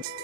Assalamualaikum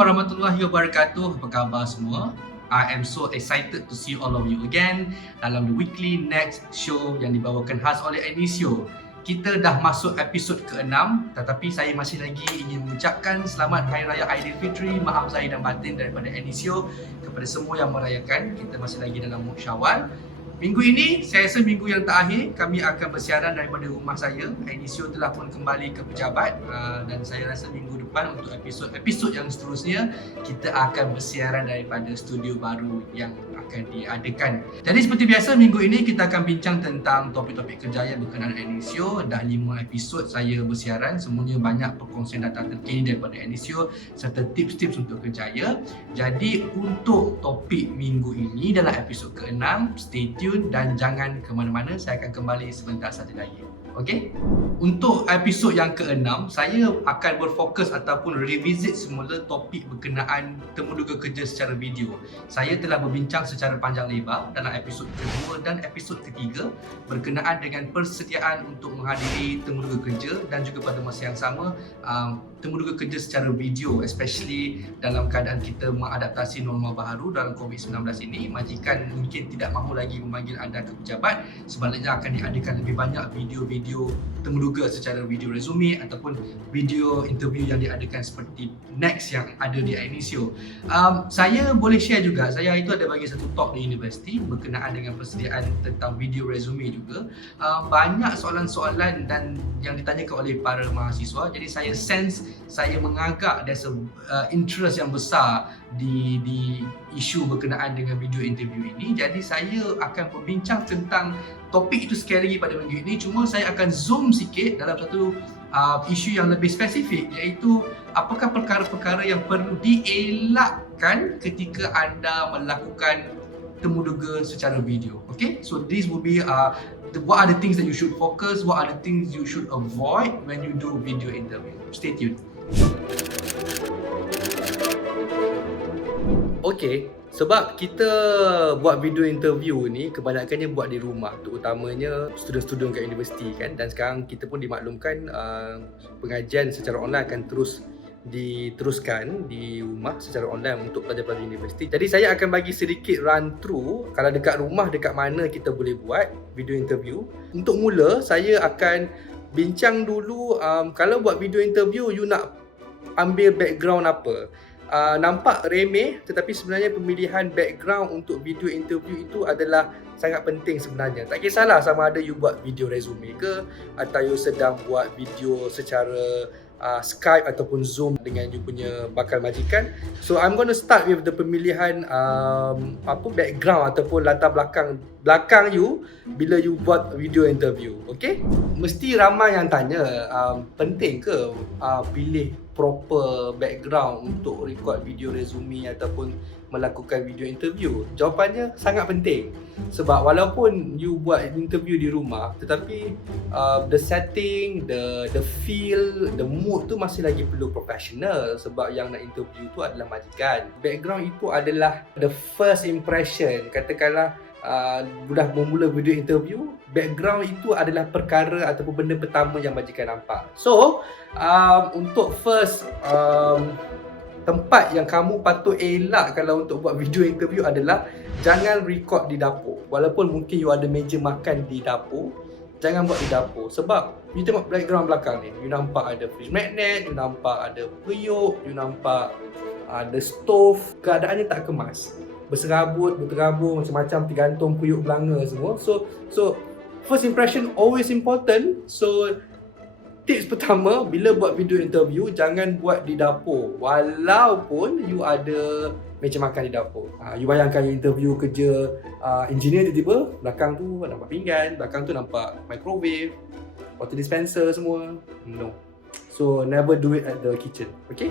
warahmatullahi wabarakatuh. Apa khabar semua? I am so excited to see all of you again dalam the weekly next show yang dibawakan khas oleh Enisio. Kita dah masuk episod ke-6, tetapi saya masih lagi ingin mengucapkan selamat Hari Raya Aidilfitri, maaf zahir dan batin daripada Enisio kepada semua yang merayakan. Kita masih lagi dalam mood Syawal. Minggu ini, saya rasa minggu yang terakhir, kami akan bersiaran daripada rumah saya. Enisio telah pun kembali ke pejabat dan saya rasa minggu depan untuk episod yang seterusnya, kita akan bersiaran daripada studio baru yang akan diadakan. Jadi seperti biasa, minggu ini kita akan bincang tentang topik-topik kejayaan berkenaan Enisio. Dah 5 episod saya bersiaran, semuanya banyak perkongsian data terkini daripada Enisio serta tips-tips untuk kerjaya. Jadi untuk topik minggu ini dalam episod ke-6, stay tune dan jangan ke mana-mana, saya akan kembali sebentar saja lagi. Okey? Untuk episod yang ke-6, saya akan berfokus ataupun revisit semula topik berkenaan temuduga kerja secara video. Saya telah berbincang secara panjang lebar dalam episod kedua dan episod ketiga berkenaan dengan persediaan untuk menghadiri temuduga kerja dan juga pada masa yang sama temuduga kerja secara video, especially dalam keadaan kita mengadaptasi norma baharu dalam COVID-19 ini. Majikan mungkin tidak mahu lagi memanggil anda ke pejabat, sebaliknya akan diadakan lebih banyak video-video temuduga secara video resume ataupun video interview yang diadakan seperti next yang ada di Enisio. Saya boleh share juga, saya itu ada bagi satu talk di universiti berkenaan dengan persediaan tentang video resume juga. Banyak soalan-soalan dan yang ditanyakan oleh para mahasiswa, jadi saya sense, saya mengagak there's a interest yang besar di isu berkenaan dengan video interview ini. Jadi saya akan berbincang tentang topik itu sekali lagi pada minggu ini, cuma saya akan zoom sikit dalam satu isu yang lebih spesifik, iaitu apakah perkara-perkara yang perlu dielakkan ketika anda melakukan temuduga secara video. Okay, so this will be what are the things that you should focus, what are the things you should avoid when you do video interview. Stay tuned. Okay, sebab kita buat video interview ni kebanyakannya buat di rumah, terutamanya student-student kat universiti kan, dan sekarang kita pun dimaklumkan pengajian secara online akan terus diteruskan di rumah secara online untuk pelajar-pelajar universiti. Jadi saya akan bagi sedikit run through kalau dekat rumah dekat mana kita boleh buat video interview. Untuk mula saya akan bincang dulu kalau buat video interview you nak ambil background apa. Nampak remeh, tetapi sebenarnya pemilihan background untuk video interview itu adalah sangat penting sebenarnya. Tak kisahlah sama ada you buat video resume ke atau you sedang buat video secara Skype ataupun Zoom dengan you punya bakal majikan. So I'm going to start with the pemilihan background ataupun latar belakang you bila you buat video interview. Okay? Mesti ramai yang tanya, penting ke pilih proper background untuk record video resume ataupun melakukan video interview? Jawapannya sangat penting. Sebab walaupun you buat interview di rumah, tetapi the setting, the feel, the mood tu masih lagi perlu professional, sebab yang nak interview tu adalah majikan. Background itu adalah the first impression. Katakanlah dah memula video interview, background itu adalah perkara ataupun benda pertama yang majikan nampak. So untuk first tempat yang kamu patut elak kalau untuk buat video interview adalah jangan record di dapur. Walaupun mungkin you ada meja makan di dapur, jangan buat di dapur. Sebab you tengok background belakang ni, you nampak ada fridge magnet, you nampak ada periuk, you nampak ada stove, keadaannya tak kemas, berserabut, berterabur, macam-macam, tergantung periuk belanga semua. So first impression always important. So tips pertama, bila buat video interview, jangan buat di dapur walaupun you ada meja makan di dapur. You bayangkan you interview kerja engineer, tiba-tiba belakang tu nampak pinggan, belakang tu nampak microwave, water dispenser semua. No. So never do it at the kitchen. Okay?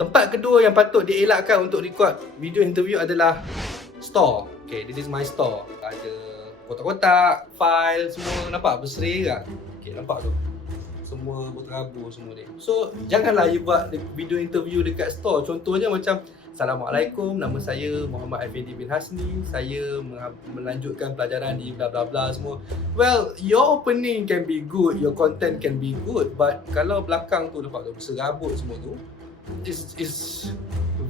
Tempat kedua yang patut dielakkan untuk record video interview adalah store. Okay, this is my store. Ada kotak-kotak, file semua, nampak berseri kan? Okay, nampak tu. So semua berterabur semua ni. So janganlah you buat video interview dekat store. Contohnya macam, Assalamualaikum, nama saya Muhammad Effendi bin Hasni. Saya melanjutkan pelajaran di bla bla bla semua. Well, your opening can be good, your content can be good, but kalau belakang tu nampak tu serabut semua tu, is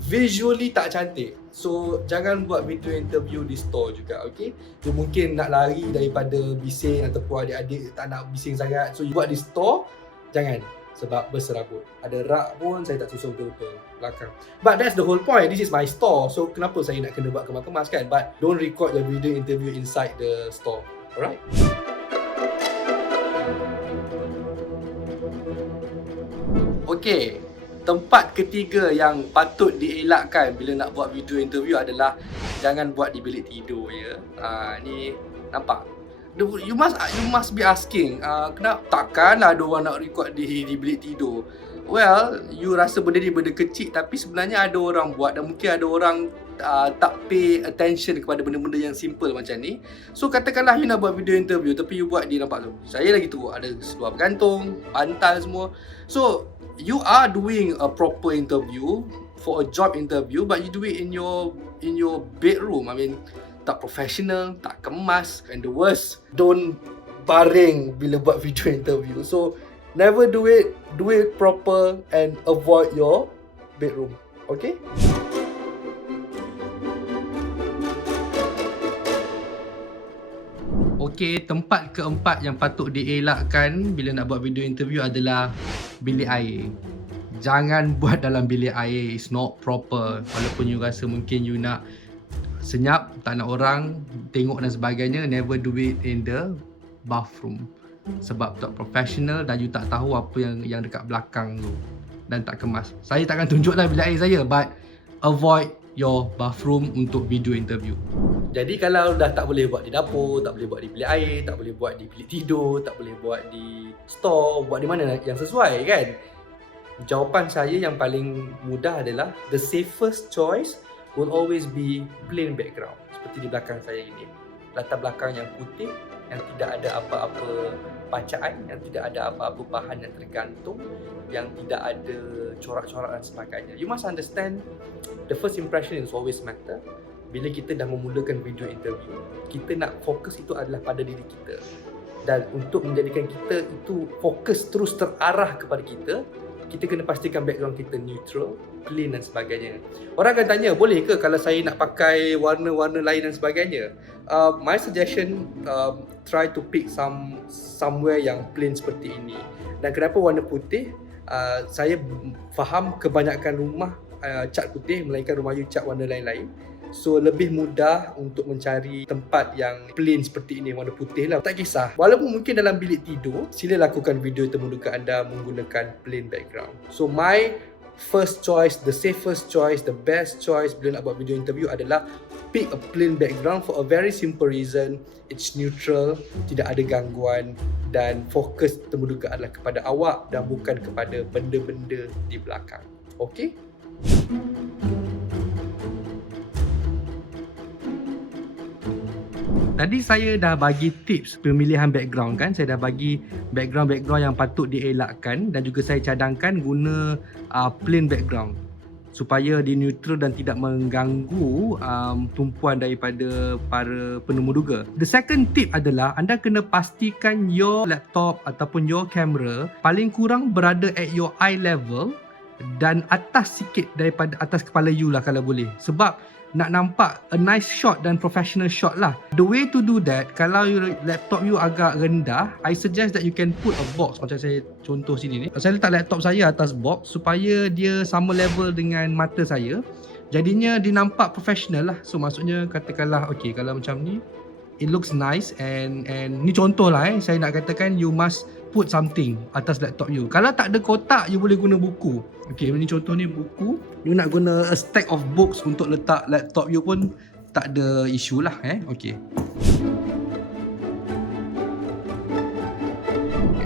visually tak cantik. So jangan buat video interview di store juga, okay? You mungkin nak lari daripada bising ataupun adik-adik tak nak bising sangat. So you buat di store, jangan, sebab berserabut. Ada rak pun saya tak susun betul-betul belakang. But that's the whole point. This is my store. So kenapa saya nak kena buat kemas-kemas kan? But don't record your video interview inside the store. Alright? Okay. Tempat ketiga yang patut dielakkan bila nak buat video interview adalah jangan buat di bilik tidur ya. Ni nampak. You must be asking, kenapa takkan ada orang nak record di bilik tidur? Well, you rasa benda ni benda kecil tapi sebenarnya ada orang buat dan mungkin ada orang tak pay attention kepada benda-benda yang simple macam ni. So katakanlah you nak buat video interview tapi you buat di nampak tu. Saya lagi teruk, ada seluar bergantung, bantal semua. So you are doing a proper interview for a job interview, but you do it in your bedroom. I mean, tak professional, tak kemas, and the worst, don't baring bila buat video interview. So never do it proper and avoid your bedroom. Okay? Okey, tempat keempat yang patut dielakkan bila nak buat video interview adalah bilik air. Jangan buat dalam bilik air, it's not proper. Walaupun you rasa mungkin you nak senyap, tak nak orang tengok dan sebagainya, never do it in the bathroom. Sebab tak professional dan you tak tahu apa yang dekat belakang tu dan tak kemas. Saya takkan tunjuklah bilik air saya, but avoid your bathroom untuk video interview. Jadi kalau dah tak boleh buat di dapur, tak boleh buat di bilik air, tak boleh buat di bilik tidur, tak boleh buat di store, buat di mana yang sesuai kan? Jawapan saya yang paling mudah adalah the safest choice will always be plain background. Seperti di belakang saya ini. Latar belakang yang putih, yang tidak ada apa-apa bacaan, yang tidak ada apa-apa bahan yang tergantung, yang tidak ada corak-corak dan sebagainya. You must understand, the first impression is always matter. Bila kita dah memulakan video interview, kita nak fokus itu adalah pada diri kita. Dan untuk menjadikan kita itu fokus terus terarah kepada kita kena pastikan background kita neutral, clean dan sebagainya. Orang akan tanya, boleh ke kalau saya nak pakai warna-warna lain dan sebagainya? My suggestion, try to pick somewhere yang plain seperti ini. Dan kenapa warna putih? Saya faham kebanyakan rumah cat putih, melainkan rumah you cat warna lain-lain. So lebih mudah untuk mencari tempat yang plain seperti ini, warna putih lah. Tak kisah, walaupun mungkin dalam bilik tidur, sila lakukan video temuduka anda menggunakan plain background. So my first choice, the safest choice, the best choice bila nak buat video interview adalah pick a plain background for a very simple reason. It's neutral, tidak ada gangguan dan fokus temuduka adalah kepada awak dan bukan kepada benda-benda di belakang. Okay? Tadi saya dah bagi tips pemilihan background kan. Saya dah bagi background-background yang patut dielakkan dan juga saya cadangkan guna plain background supaya dia neutral dan tidak mengganggu tumpuan daripada para penemu duga. The second tip adalah anda kena pastikan your laptop ataupun your camera paling kurang berada at your eye level dan atas sikit daripada atas kepala you lah kalau boleh. Sebab nak nampak a nice shot dan professional shot lah. The way to do that, kalau laptop you agak rendah, I suggest that you can put a box. Macam saya contoh sini ni. Saya letak laptop saya atas box supaya dia sama level dengan mata saya. Jadinya dia nampak professional lah. So maksudnya katakanlah, okay, kalau macam ni, it looks nice and ni contoh lah saya nak katakan you must put something atas laptop you. Kalau tak ada kotak, you boleh guna buku. Okay, ni contoh ni buku. You nak guna a stack of books untuk letak laptop you pun tak ada isu lah Okay.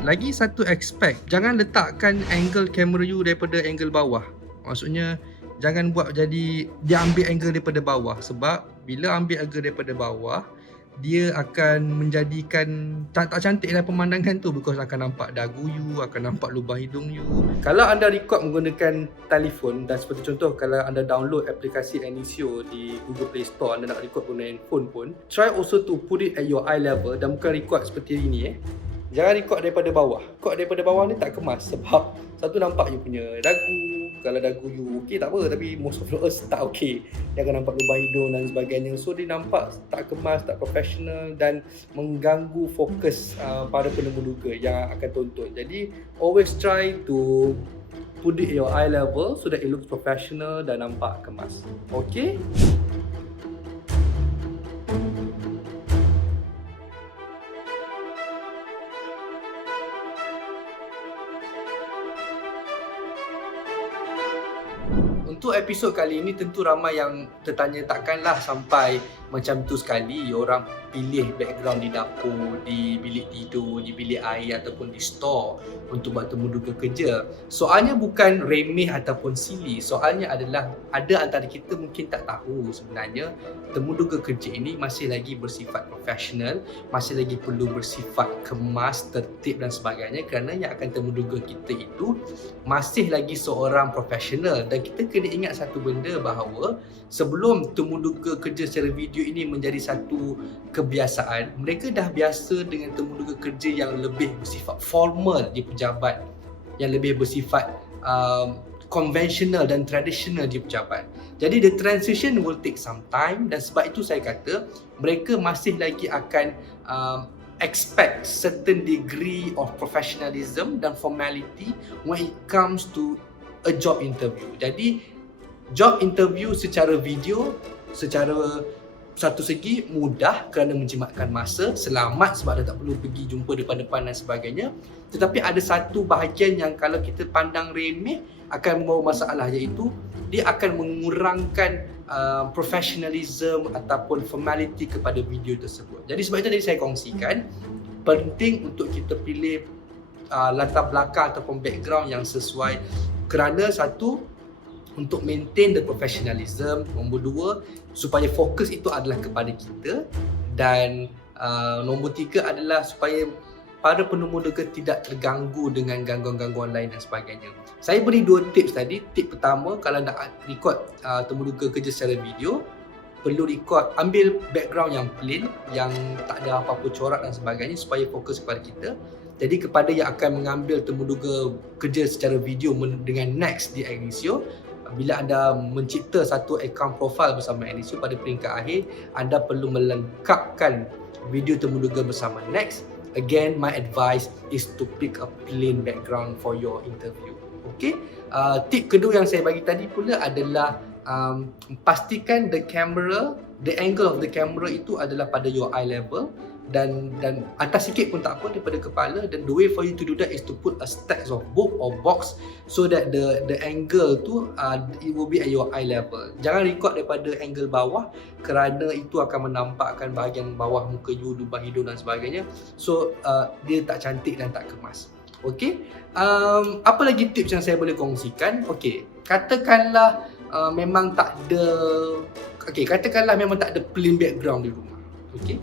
Lagi satu aspek, jangan letakkan angle kamera you daripada angle bawah. Maksudnya jangan buat jadi dia ambil angle daripada bawah, sebab bila ambil angle daripada bawah dia akan menjadikan tak cantik dalam pemandangan tu, because akan nampak dagu you, akan nampak lubang hidung you. Kalau anda record menggunakan telefon, dan seperti contoh kalau anda download aplikasi Anisio di Google Play Store, anda nak record guna handphone pun, try also to put it at your eye level, dan bukan record seperti ini Jangan record daripada bawah. Record daripada bawah ni tak kemas, sebab satu nampak you punya dagu. Kalau dagu you okey tak apa, tapi most of us tak okey. Dia akan nampak lubang hidung dan sebagainya. So dia nampak tak kemas, tak profesional, dan mengganggu fokus para penemuduga yang akan tonton. Jadi always try to put it at your eye level so that it looks professional dan nampak kemas. Okay? Untuk episod kali ini tentu ramai yang tertanya, takkanlah sampai macam tu sekali orang pilih background di dapur, di bilik tidur, di bilik air ataupun di store untuk buat temuduga kerja. Soalnya bukan remeh ataupun silly. Soalnya adalah ada antara kita mungkin tak tahu sebenarnya temuduga kerja ini masih lagi bersifat profesional, masih lagi perlu bersifat kemas, tertib dan sebagainya, kerana yang akan temuduga kita itu masih lagi seorang profesional. Dan kita kena ingat satu benda, bahawa sebelum temuduga kerja secara video ini menjadi satu kebiasaan, mereka dah biasa dengan temuduga kerja yang lebih bersifat formal di pejabat, yang lebih bersifat konvensional dan tradisional di pejabat. Jadi the transition will take some time, dan sebab itu saya kata mereka masih lagi akan expect certain degree of professionalism dan formality when it comes to a job interview. Jadi job interview secara video, secara satu segi mudah kerana menjimatkan masa, selamat sebab dah tak perlu pergi jumpa depan-depan dan sebagainya. Tetapi ada satu bahagian yang kalau kita pandang remeh akan membawa masalah, iaitu dia akan mengurangkan professionalism ataupun formality kepada video tersebut. Jadi sebab itu tadi saya kongsikan, penting untuk kita pilih latar belakang ataupun background yang sesuai, kerana satu, untuk maintain the professionalism, nombor dua, supaya fokus itu adalah kepada kita, dan nombor tiga adalah supaya para penemuduga tidak terganggu dengan gangguan-gangguan lain dan sebagainya. Saya beri dua tips tadi. Tip pertama, kalau nak record temuduga kerja secara video, perlu record, ambil background yang plain, yang tak ada apa-apa corak dan sebagainya, supaya fokus kepada kita. Jadi kepada yang akan mengambil temuduga kerja secara video dengan Next di Anisio, bila anda mencipta satu account profile bersama Anisio, pada peringkat akhir anda perlu melengkapkan video temuduga bersama Next. Again, my advice is to pick a plain background for your interview. Okay? Tip kedua yang saya bagi tadi pula adalah pastikan the angle of the camera itu adalah pada your eye level, dan atas sikit pun tak apa, daripada kepala. Dan the way for you to do that is to put a stacks of book or box so that the angle tu it will be at your eye level. Jangan record daripada angle bawah, kerana itu akan menampakkan bahagian bawah muka you, lubang hidung dan sebagainya. So dia tak cantik dan tak kemas. Okay, apa lagi tips yang saya boleh kongsikan? Okay, katakanlah memang tak ada plain background di rumah. Okay,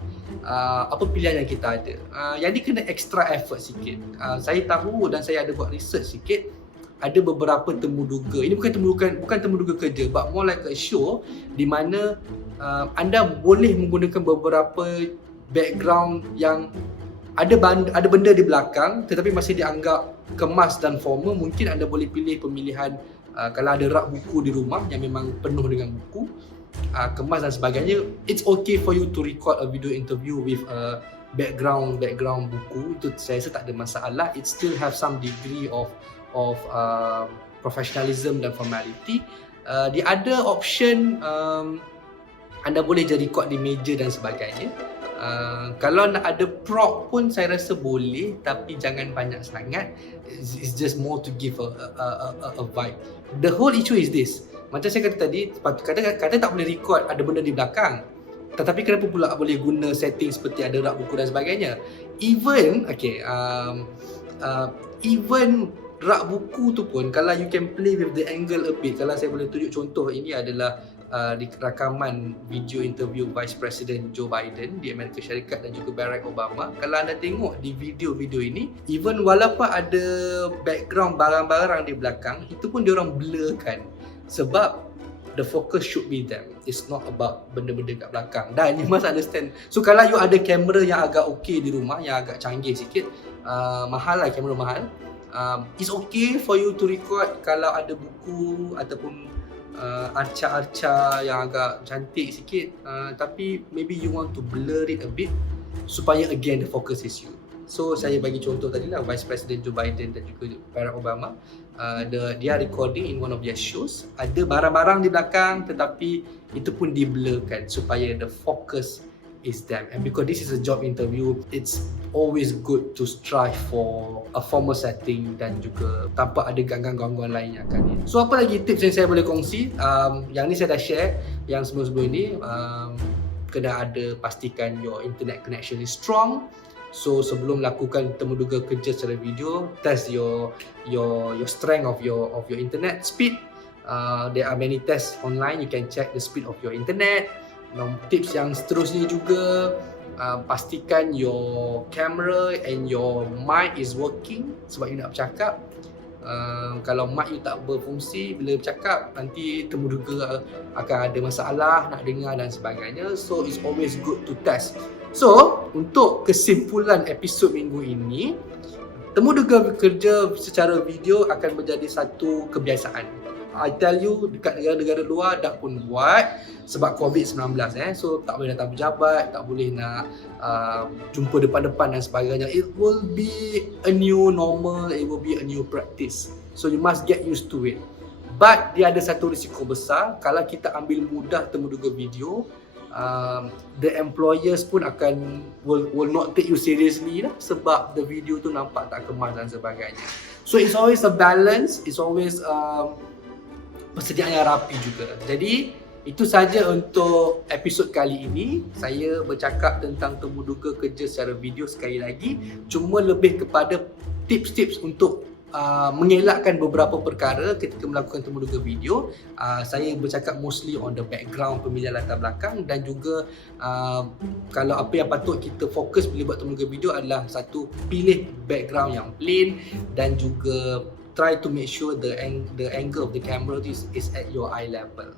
apa pilihan yang kita ada? Yang ni kena extra effort sikit. Saya tahu dan saya ada buat research sikit. Ada beberapa temuduga. Ini bukan temuduga kerja, but more like a show, di mana anda boleh menggunakan beberapa background yang ada benda di belakang tetapi masih dianggap kemas dan formal. Mungkin anda boleh pilih pemilihan kalau ada rak buku di rumah yang memang penuh dengan buku, kemas dan sebagainya. It's okay for you to record a video interview with a background buku. Itu saya rasa tak ada masalah. It still have some degree of professionalism dan formality. The other option, anda boleh je record di meja dan sebagainya. Kalau nak ada prop pun saya rasa boleh, tapi jangan banyak sangat. It's just more to give a vibe. The whole issue is this. Macam saya kata tadi, kata tak boleh record ada benda di belakang. Tetapi kenapa pula boleh guna setting seperti ada rak buku dan sebagainya? Even rak buku tu pun, kalau you can play with the angle a bit. Kalau saya boleh tunjuk contoh, ini adalah di rakaman video interview Vice President Joe Biden di Amerika Syarikat dan juga Barack Obama. Kalau anda tengok di video-video ini, even walaupun ada background barang-barang di belakang, itu pun diorang blurkan sebab the focus should be them. It's not about benda-benda kat belakang. Dan you must understand. So kalau you ada kamera yang agak okay di rumah, yang agak canggih sikit, mahal lah, kamera mahal, it's okay for you to record kalau ada buku ataupun arca-arca yang agak cantik sikit, tapi maybe you want to blur it a bit supaya again the focus is you. So saya bagi contoh tadi lah, Vice President Joe Biden dan juga Barack Obama, dia recording in one of their shows, ada barang-barang di belakang tetapi itu pun di-blurkan supaya the focus is them. And because this is a job interview, it's always good to strive for a formal setting dan juga tanpa ada gangguan-gangguan lain yang akan ni. So apa lagi tips yang saya boleh kongsi? Yang ni saya dah share, yang sebelum-sebelum ini kena ada pastikan your internet connection is strong. So sebelum lakukan temuduga kerja secara video, test your strength of your internet speed. There are many tests online, you can check the speed of your internet. Tips yang seterusnya juga, pastikan your camera and your mic is working sebab you nak bercakap. Kalau mic you tak berfungsi, bila bercakap nanti temuduga akan ada masalah nak dengar dan sebagainya. So it's always good to test. So untuk kesimpulan episod minggu ini, temuduga bekerja secara video akan menjadi satu kebiasaan. I tell you, dekat negara-negara luar dah pun buat sebab COVID-19 so tak boleh datang pejabat, tak boleh nak jumpa depan-depan dan sebagainya. It will be a new normal, it will be a new practice. So you must get used to it. But dia ada satu risiko besar, kalau kita ambil mudah temuduga video, the employers pun akan will not take you seriously lah sebab the video tu nampak tak kemas dan sebagainya. So it's always a balance, it's always persediaan yang rapi juga. Jadi itu saja untuk episod kali ini. Saya bercakap tentang temuduga kerja secara video sekali lagi, cuma lebih kepada tips-tips untuk mengelakkan beberapa perkara ketika melakukan temuduga video. Saya bercakap mostly on the background, pemilihan latar belakang, dan juga kalau apa yang patut kita fokus bila buat temuduga video adalah satu, pilih background yang plain dan juga try to make sure the angle of the camera is at your eye level.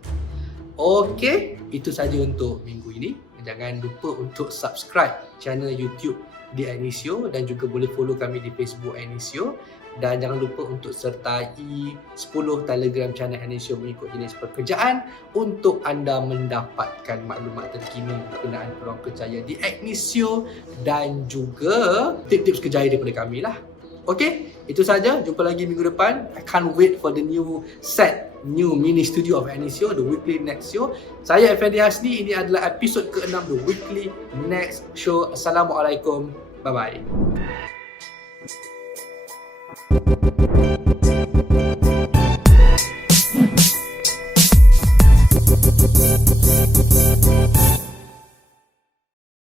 Okay, itu saja untuk minggu ini. Jangan lupa untuk subscribe channel YouTube di Anisio dan juga boleh follow kami di Facebook Anisio. Dan jangan lupa untuk sertai 10 Telegram channel Anisio mengikut jenis pekerjaan untuk anda mendapatkan maklumat terkini berkenaan peluang kerjaya di Anisio dan juga tips-tips kerjaya daripada kami lah. Okay, itu saja. Jumpa lagi minggu depan. I can't wait for the new mini studio of Anisio, the weekly next show. Saya Effendi Hasni. Ini adalah episod ke-6 the weekly next show. Assalamualaikum. Bye-bye.